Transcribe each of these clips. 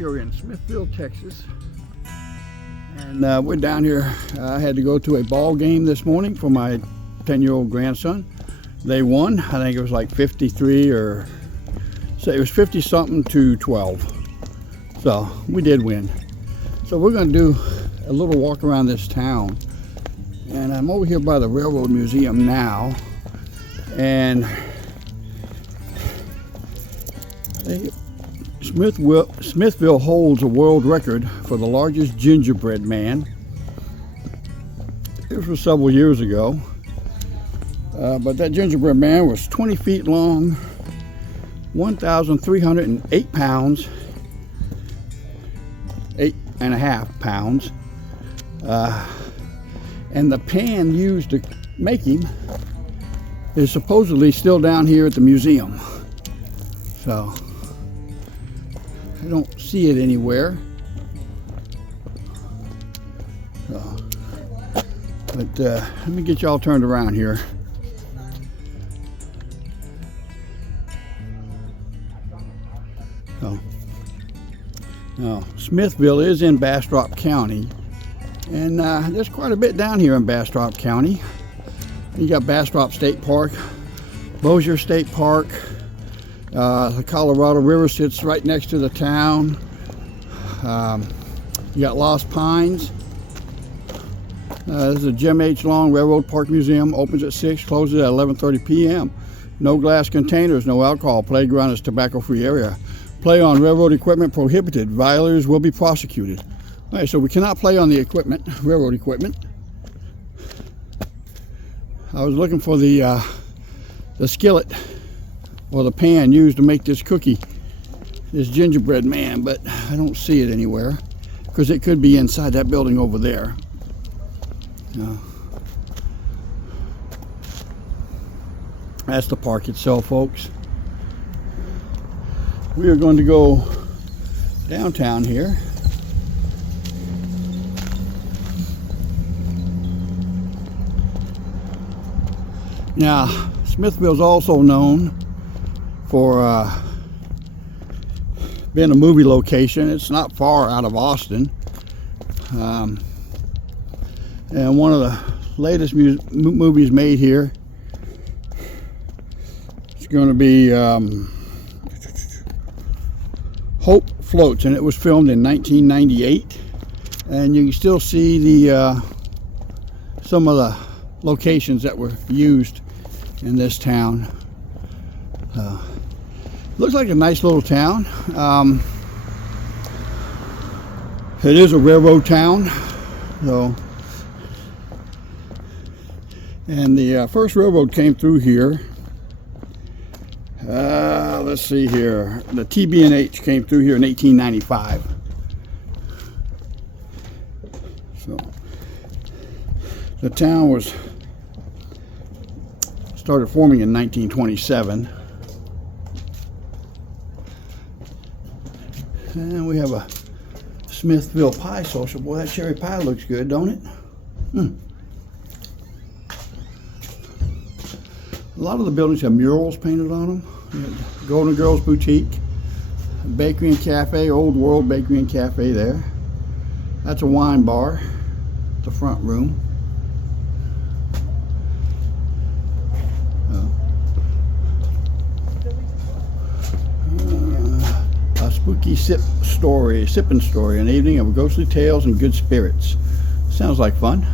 We are in Smithville, Texas, and we're down here. I had to go to a ball game this morning for my 10-year-old grandson. They won. I think it was like 53 or so. It was 50 something to 12. So we did win. So we're going to do a little walk around this town, and I'm over here by the Railroad Museum now, and Smithville holds a world record for the largest gingerbread man. This was several years ago, but that gingerbread man was 20 feet long, 1,308 pounds, 8.5 pounds, and the pan used to make him is supposedly still down here at the museum. So I don't see it anywhere. So, but let me get y'all turned around here. So, now, Smithville is in Bastrop County, and there's quite a bit down here in Bastrop County. You got Bastrop State Park, Bossier State Park. The Colorado River sits right next to the town. You got Lost Pines. This is a Jim H. Long Railroad Park Museum. Opens at 6, closes at 11:30 p.m. No glass containers, no alcohol. Playground is tobacco-free area. Play on railroad equipment prohibited. Violators will be prosecuted. All right, so we cannot play on the equipment, railroad equipment. I was looking for the skillet or the pan used to make this cookie, this gingerbread man, but I don't see it anywhere because it could be inside that building over there. That's the park itself, folks. We are going to go downtown here. Now, Smithville is also known for being a movie location. It's not far out of Austin, and one of the latest movies made here is going to be Hope Floats, and it was filmed in 1998, and you can still see the some of the locations that were used in this town. Looks like a nice little town. It is a railroad town, so, and the first railroad came through here. Let's see here. The TB&H came through here in 1895. So the town was started forming in 1927. And we have a Smithville pie social. Boy, that cherry pie looks good, don't it? A lot of the buildings have murals painted on them. Golden Girls Boutique, Bakery and Cafe, Old World Bakery and Cafe there. That's a wine bar, the front room. A spooky sipping story, an evening of ghostly tales and good spirits. Sounds like fun.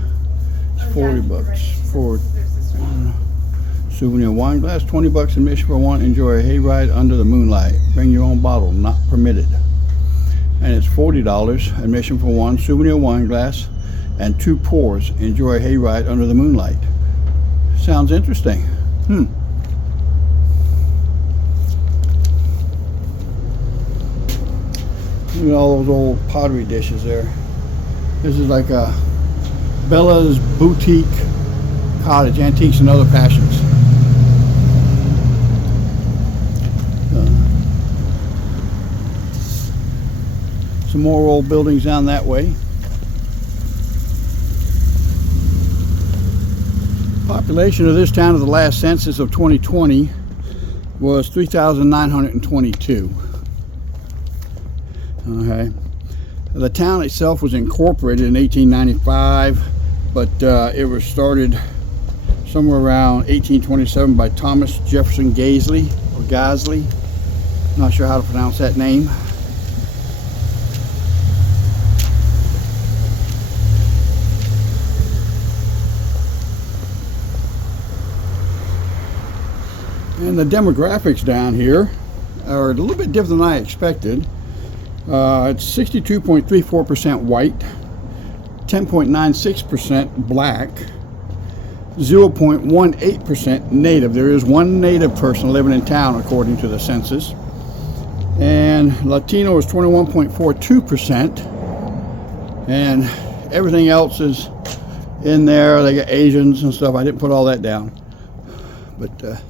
It's 40 bucks for souvenir wine glass, 20 bucks admission for one. Enjoy a hayride under the moonlight. Bring your own bottle, not permitted. And it's $40 admission for one souvenir wine glass and 2 pours. Enjoy a hayride under the moonlight. Sounds interesting. Look at all those old pottery dishes there. This is like a Bella's Boutique Cottage, Antiques and Other Passions. Some more old buildings down that way. Population of this town at the last census of 2020 was 3,922. Okay. The town itself was incorporated in 1895, but it was started somewhere around 1827 by Thomas Jefferson Gaisley, or Gaisley. Not sure how to pronounce that name. And the demographics down here are a little bit different than I expected. It's 62.34% white, 10.96% black, 0.18% native. There is one native person living in town according to the census. And Latino is 21.42%. And everything else is in there. They got Asians and stuff. I didn't put all that down. But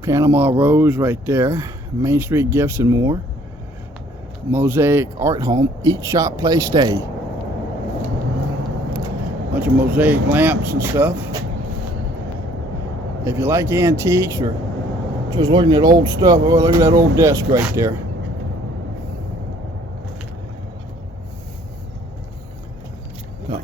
Panama Rose right there. Main Street Gifts and More. Mosaic Art Home. Eat, Shop, Play, Stay. Bunch of mosaic lamps and stuff. If you like antiques or just looking at old stuff, oh, look at that old desk right there. Oh.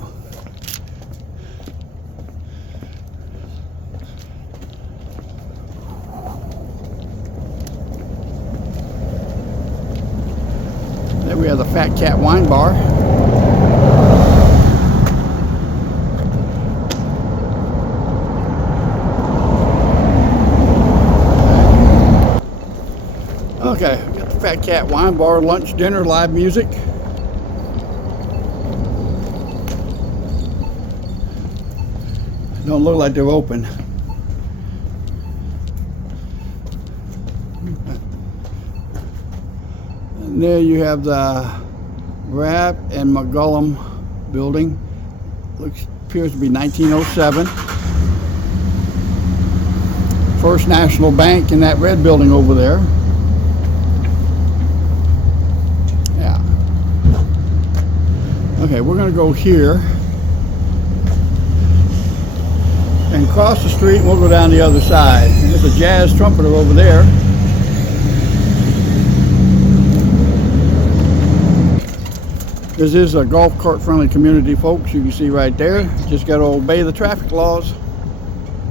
There we have the Fat Cat Wine Bar. Okay, got the Fat Cat Wine Bar, lunch, dinner, live music. Don't look like they're open. And there you have the Rapp and McGullum building. Appears to be 1907. First National Bank in that red building over there. Yeah. Okay, we're going to go here and cross the street, and we'll go down the other side. There's a jazz trumpeter over there. This is a golf cart friendly community, folks. You can see right there. Just got to obey the traffic laws.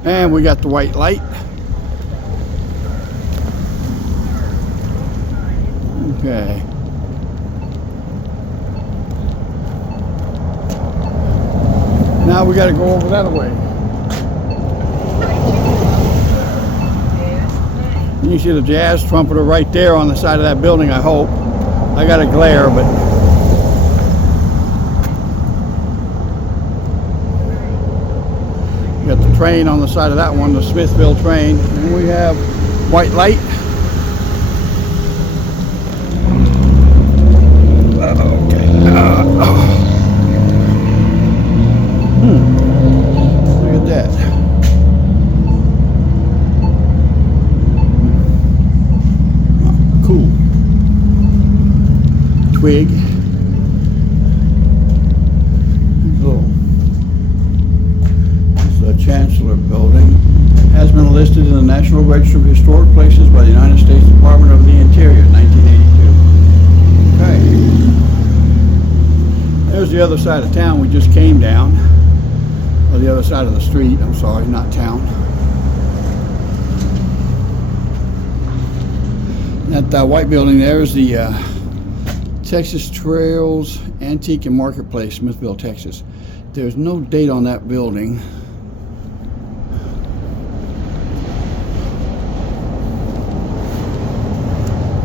And we got the white light. Okay. Now we got to go over that way. And you see the jazz trumpeter right there on the side of that building, I hope. I got a glare, but we got the train on the side of that one, the Smithville train. And we have white light. Okay. Look at that. Cool. Twig. This is the Chancellor Building. Has been listed in the National Register of Historic Places by the United States Department of the Interior, 1982. Okay. There's the other side of town we just came down. Or the other side of the street, I'm sorry, not town. That white building there is the Texas Trails Antique and Marketplace, Smithville, Texas. There's no date on that building.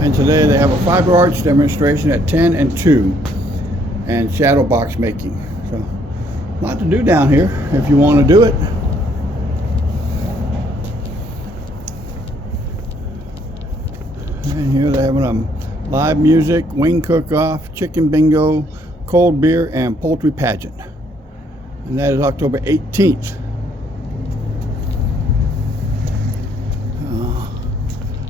And today they have a fiber arch demonstration at 10 and 2 and shadow box making. So a lot to do down here if you want to do it. And here they're having live music, wing cook-off, chicken bingo, cold beer, and poultry pageant. And that is October 18th.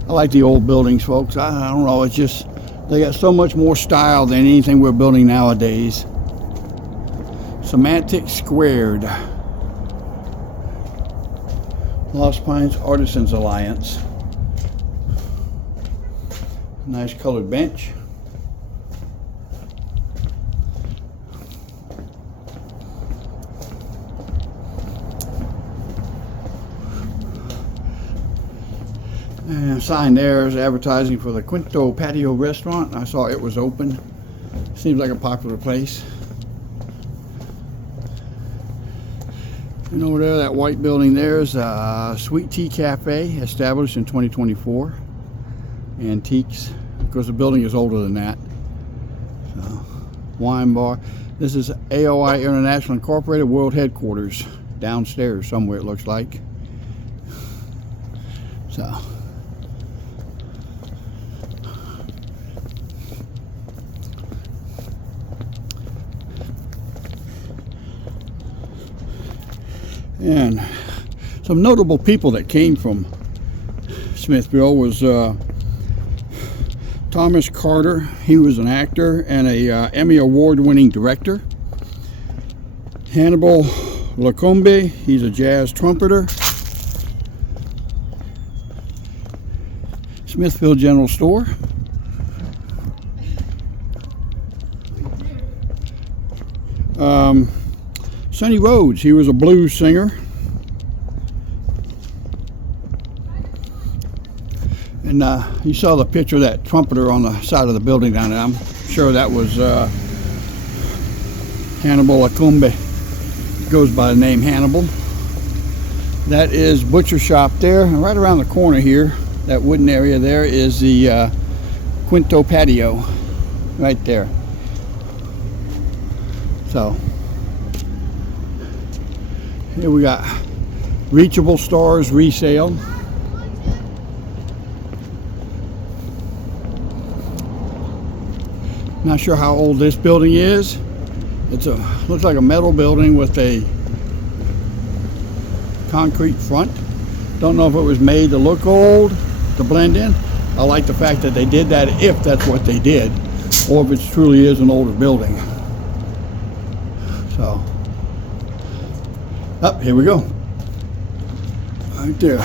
I like the old buildings, folks. I don't know, it's just, they got so much more style than anything we're building nowadays. Semantic Squared. Lost Pines Artisans Alliance. Nice colored bench. And a sign there is advertising for the Quinto Patio Restaurant. I saw it was open. Seems like a popular place. And over there, that white building there is a Sweet Tea Cafe, established in 2024. Antiques, because the building is older than that. So, wine bar. This is AOI International Incorporated World Headquarters, downstairs somewhere it looks like. So. And some notable people that came from Smithville was Thomas Carter. He was an actor and a Emmy Award-winning director. Hannibal Lacombe, he's a jazz trumpeter. Smithville General Store. Sonny Rhodes, he was a blues singer. And you saw the picture of that trumpeter on the side of the building down there. I'm sure that was Hannibal Lacombe. Goes by the name Hannibal. That is Butcher Shop there. Right around the corner here, that wooden area there is the Quinto Patio. Right there. So. Here we got Reachable Stars resale. Not sure how old this building is. Looks like a metal building with a concrete front. Don't know if it was made to look old, to blend in. I like the fact that they did that, if that's what they did, or if it truly is an older building. So. Up, here we go. Right there.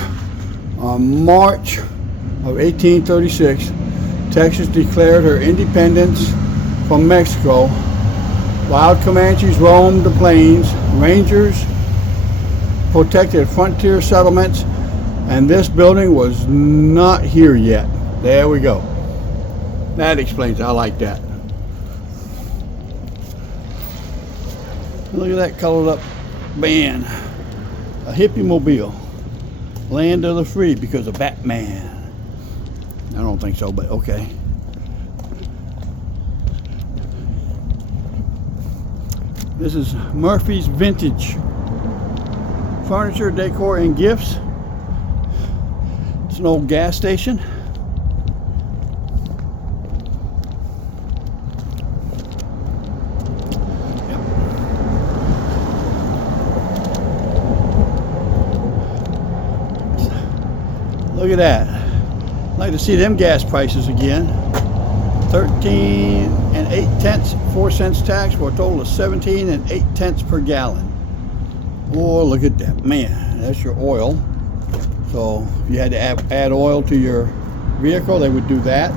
On March of 1836, Texas declared her independence from Mexico. Wild Comanches roamed the plains. Rangers protected frontier settlements, and this building was not here yet. There we go. That explains it. I like that. Look at that colored up van. A hippie mobile. Land of the free because of Batman. I don't think so, but okay. This is Murphy's Vintage Furniture, Decor, and Gifts. It's an old gas station. Look at that. I'd like to see them gas prices again. 13 8/10, 4 cents tax for a total of 17 8/10 per gallon. Oh, look at that. Man, that's your oil. So if you had to add oil to your vehicle, they would do that.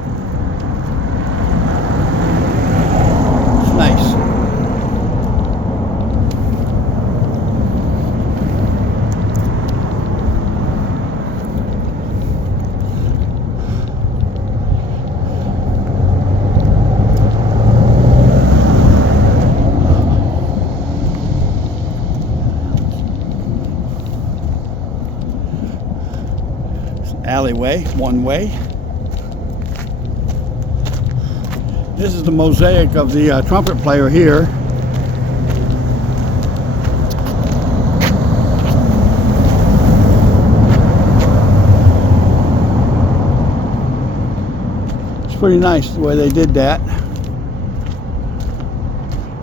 It's nice. Alleyway, one way. This is the mosaic of the trumpet player here. It's pretty nice the way they did that.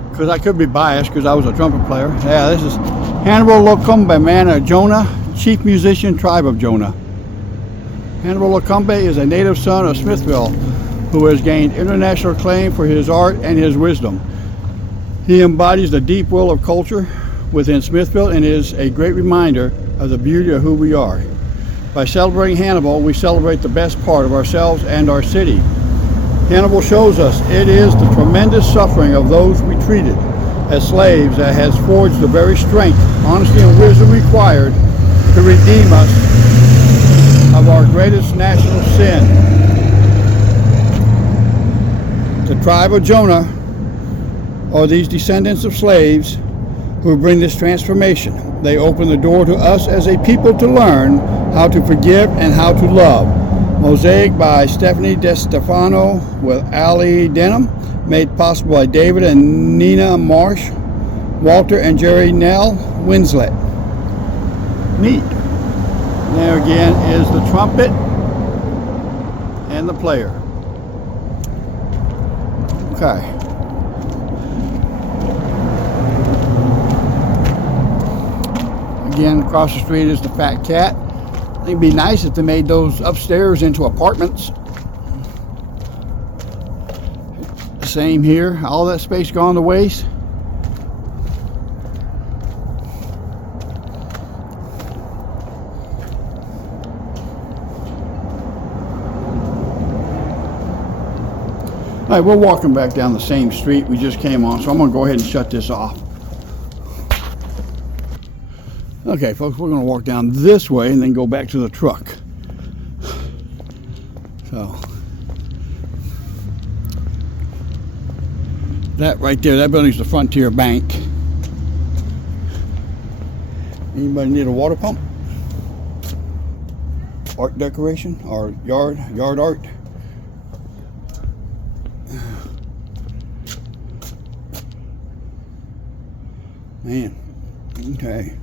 Because I could be biased because I was a trumpet player. Yeah, this is Hannibal Lacombe, man of Jonah, chief musician, tribe of Jonah. Hannibal Lacombe is a native son of Smithville who has gained international acclaim for his art and his wisdom. He embodies the deep will of culture within Smithville and is a great reminder of the beauty of who we are. By celebrating Hannibal, we celebrate the best part of ourselves and our city. Hannibal shows us it is the tremendous suffering of those we treated as slaves that has forged the very strength, honesty, and wisdom required to redeem us of our greatest national sin. The tribe of Jonah are these descendants of slaves who bring this transformation. They open the door to us as a people to learn how to forgive and how to love. Mosaic by Stephanie DeStefano with Ali Denham, made possible by David and Nina Marsh, Walter and Jerry Nell Winslet. Neat. There again is the trumpet and the player. Okay. Again, across the street is the Fat Cat. It'd be nice if they made those upstairs into apartments. Same here. All that space gone to waste. All right, we're walking back down the same street we just came on, so I'm going to go ahead and shut this off. Okay, folks, we're going to walk down this way and then go back to the truck. So, that right there, that building's the Frontier Bank. Anybody need a water pump? Art decoration or yard art? Man, okay.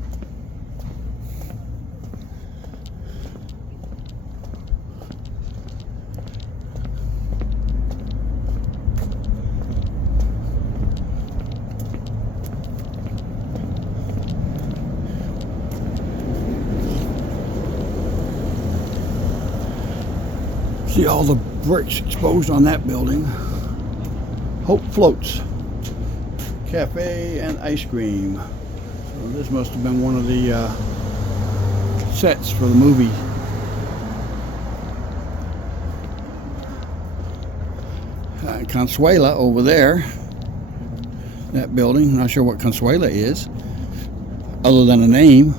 See all the bricks exposed on that building. Hope Floats Cafe and Ice Cream. So this must have been one of the sets for the movie. Consuela over there. That building. Not sure what Consuela is, other than a name.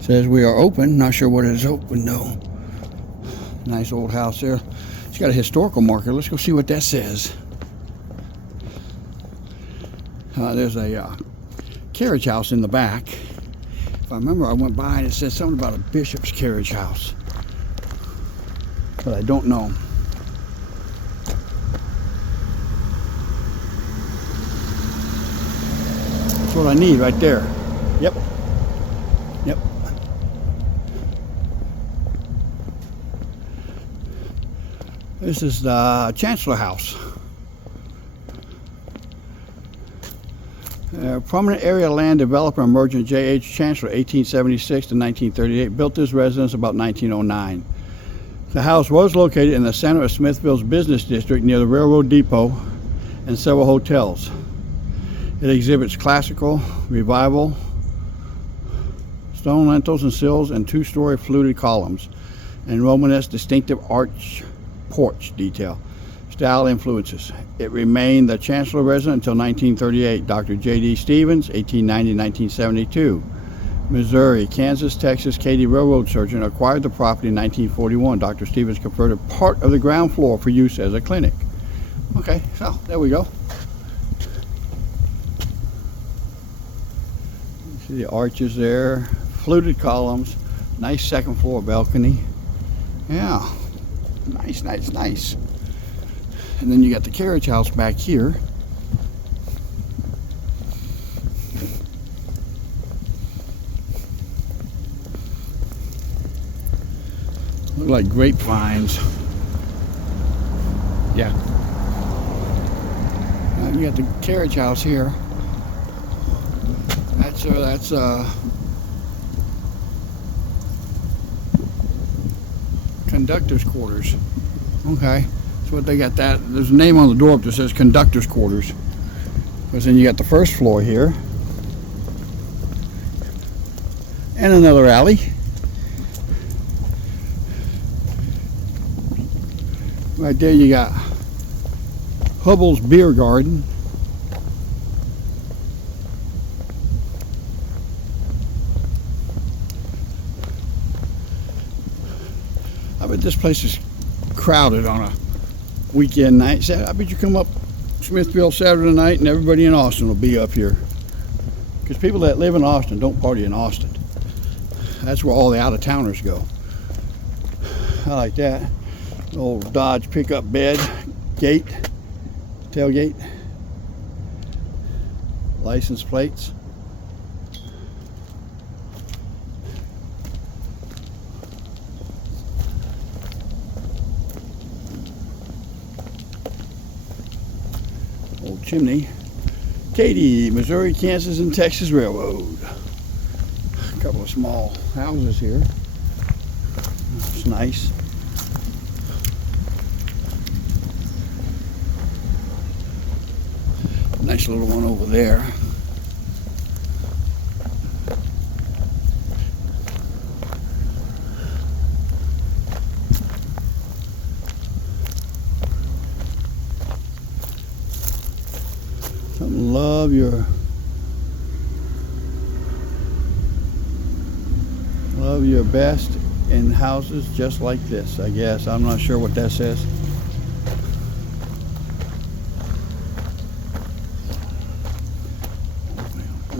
Says we are open. Not sure what it is open though. Nice old house there. It's got a historical marker. Let's go see what that says. There's a carriage house in the back. If I remember, I went by and it said something about a bishop's carriage house, but I don't know. That's what I need right there. Yep. Yep. This is the Chancellor House. Prominent area land developer and merchant J.H. Chancellor, 1876 to 1938, built this residence about 1909. The house was located in the center of Smithville's business district near the railroad depot and several hotels. It exhibits classical, revival, stone lintels and sills, and two-story fluted columns, and Romanesque distinctive arch porch detail. Style influences. It remained the Chancellor residence until 1938. Dr. J.D. Stevens, 1890-1972. Missouri, Kansas, Texas, Katy Railroad surgeon acquired the property in 1941. Dr. Stevens converted part of the ground floor for use as a clinic. Okay, so there we go. See the arches there, fluted columns, nice second floor balcony. Yeah, nice, nice, nice. And then you got the carriage house back here. Look like grapevines. Yeah. You got the carriage house here. That's conductor's quarters. Okay. That's what they got. That there's a name on the door up that says conductor's quarters. Because then you got the first floor here. And another alley. Right there you got Hubble's Beer Garden. I bet this place is crowded on a weekend night. I bet you come up Smithville Saturday night and everybody in Austin will be up here. Because people that live in Austin don't party in Austin. That's where all the out-of-towners go. I like that. Old Dodge pickup bed, gate, tailgate, license plates. Old chimney. Katy, Missouri, Kansas, and Texas Railroad. A couple of small houses here. It's nice. Nice little one over there. Love your best in houses just like this, I guess. I'm not sure what that says.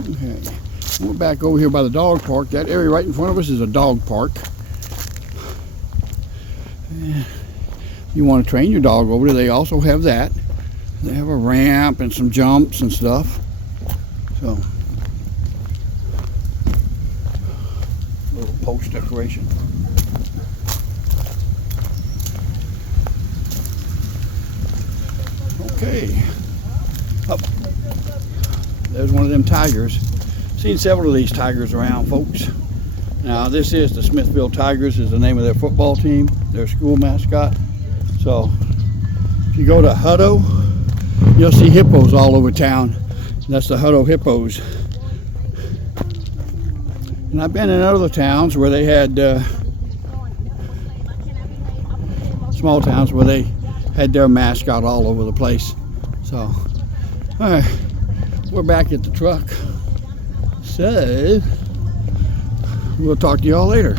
Okay. We're back over here by the dog park. That area right in front of us is a dog park. You want to train your dog over there, they also have that. They have a ramp and some jumps and stuff. So, little post decoration. Okay. Oh, there's one of them tigers. Seen several of these tigers around, folks. Now, this is the Smithville Tigers, is the name of their football team, their school mascot. So, if you go to Hutto, you'll see hippos all over town. That's the Hutto hippos. And I've been in other towns where they had small towns where they had their mascot all over the place. So, all right, we're back at the truck. So, we'll talk to y'all later.